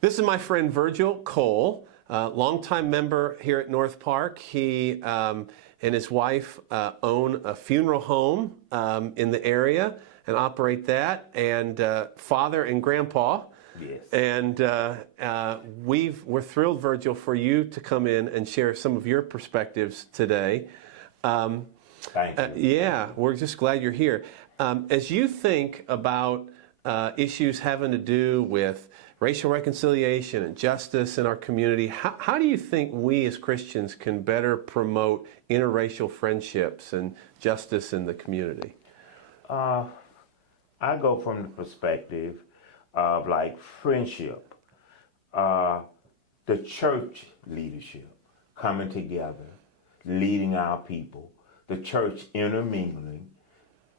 This is my friend Virgil Cole, longtime member here at NorthPark. He and his wife own a funeral home in the area and operate that, and father and grandpa. Yes. And we're thrilled, Virgil, for you to come in and share some of your perspectives today. Thank you. Yeah, we're just glad you're here. As you think about issues having to do with racial reconciliation and justice in our community, how do you think we as Christians can better promote interracial friendships and justice in the community? I go from the perspective of like friendship, the church leadership coming together, leading our people, the church intermingling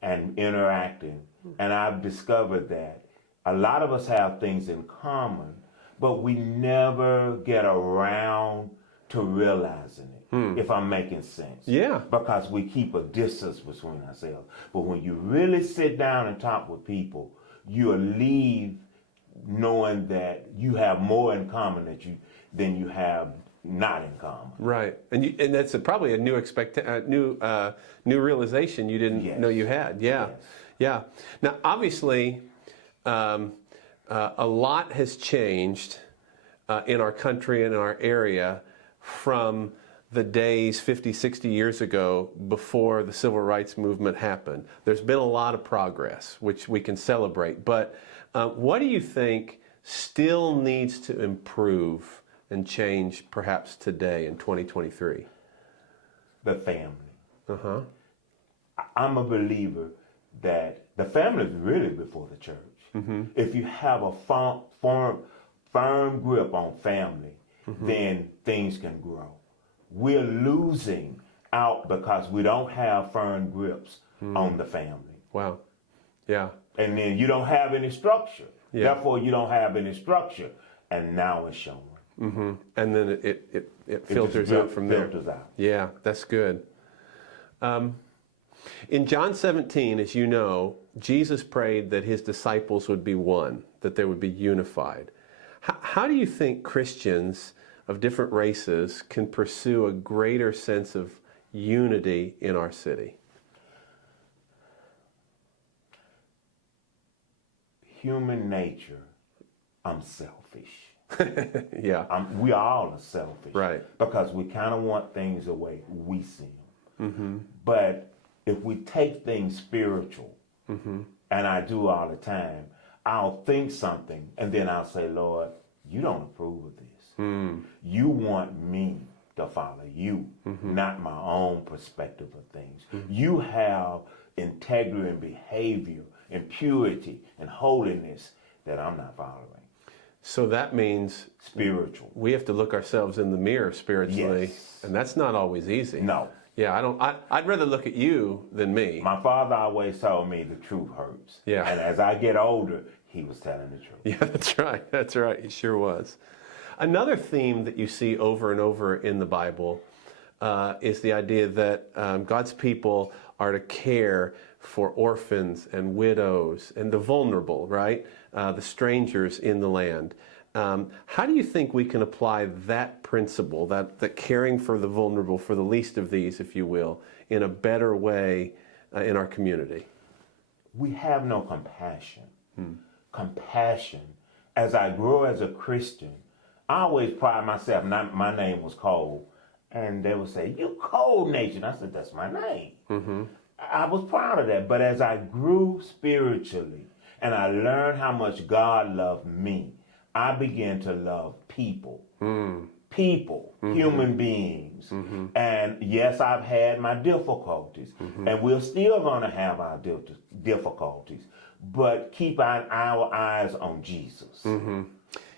and interacting. And I've discovered that a lot of us have things in common, but we never get around to realizing it, if I'm making sense. Yeah. Because we keep a distance between ourselves. But when you really sit down and talk with people, you'll leave knowing that you have more in common than you have not in common. Right, and that's probably a new new realization you didn't Yes. know you had. Yeah, Yes. yeah. Now, obviously, a lot has changed in our country and in our area from the days 50, 60 years ago before the civil rights movement happened. There's been a lot of progress, which we can celebrate. But what do you think still needs to improve and change perhaps today in 2023? The family. Uh-huh. I'm a believer that the family is really before the church. Mm-hmm. If you have a firm grip on family, then things can grow. We're losing out because we don't have firm grips on the family. Wow. Yeah. And then you don't have any structure. Yeah. Therefore, you don't have any structure. And now it's showing. Mm-hmm. And then it filters out from there. Filters out. Yeah, that's good. In John 17, as you know, Jesus prayed that his disciples would be one, that they would be unified. How do you think Christians of different races can pursue a greater sense of unity in our city? Human nature, I'm selfish. Yeah. We all are selfish. Right. Because we kind of want things the way we see them. Mm-hmm. But if we take things spiritual, and I do all the time, I'll think something, and then I'll say, Lord, you don't approve of this. You want me to follow you, not my own perspective of things. You have integrity and behavior and purity and holiness that I'm not following. So that means Spiritual. we have to look ourselves in the mirror spiritually, Yes. and that's not always easy. No. Yeah, I'd rather look at you than me. My father always told me the truth hurts. Yeah. And as I get older, he was telling the truth. Yeah, that's right. That's right. He sure was. Another theme that you see over and over in the Bible is the idea that God's people are to care for orphans and widows and the vulnerable, right? The strangers in the land. How do you think we can apply that principle, that caring for the vulnerable, for the least of these, if you will, in a better way in our community? We have no compassion. Compassion. As I grow as a Christian, I always pride myself. My name was Cole, and they would say, "You Cole Nation." I said, "That's my name." I was proud of that. But as I grew spiritually, and I learned how much God loved me, I began to love people. People, human beings. And yes, I've had my difficulties, and we're still going to have our difficulties, but keep our eyes on Jesus.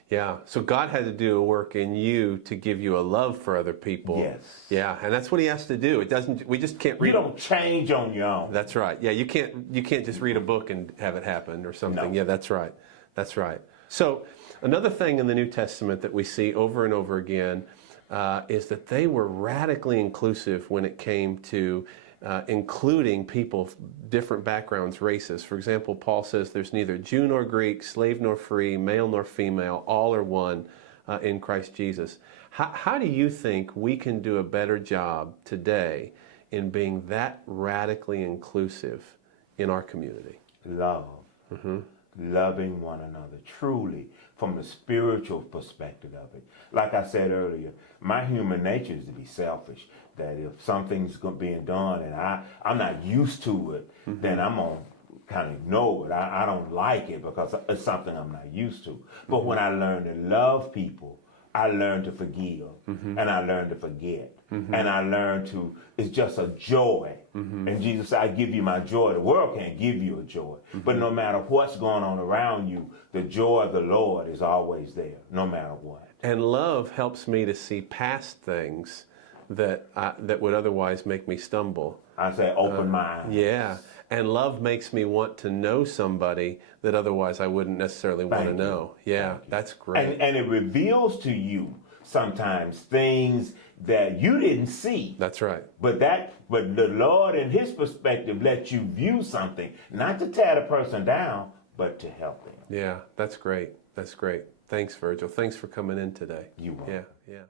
Yeah, so God had to do a work in you to give you a love for other people. Yes. Yeah, and that's what he has to do. We just can't read. You don't change on your own. That's right. Yeah, you can't just read a book and have it happen or something. No. Yeah, that's right. That's right. So another thing in the New Testament that we see over and over again is that they were radically inclusive when it came to including people, different backgrounds, races. For example, Paul says there's neither Jew nor Greek, slave nor free, male nor female, all are one in Christ Jesus. How do you think we can do a better job today in being that radically inclusive in our community? Love. Loving one another, truly, from the spiritual perspective of it. Like I said earlier, my human nature is to be selfish. That if something's being done and I'm not used to it, then I'm going to kind of ignore it. I don't like it because it's something I'm not used to. But when I learn to love people, I learn to forgive, and I learn to forget, and I learn to, it's just a joy. And Jesus said, I give you my joy. The world can't give you a joy. But no matter what's going on around you, the joy of the Lord is always there, no matter what. And love helps me to see past things that would otherwise make me stumble. I say open my eyes. Yeah. And love makes me want to know somebody that otherwise I wouldn't necessarily want to know. Yeah, that's great. And it reveals to you sometimes things that you didn't see. That's right. But the Lord in his perspective lets you view something, not to tear the person down, but to help them. Yeah, that's great. That's great. Thanks, Virgil. Thanks for coming in today. You welcome. Yeah.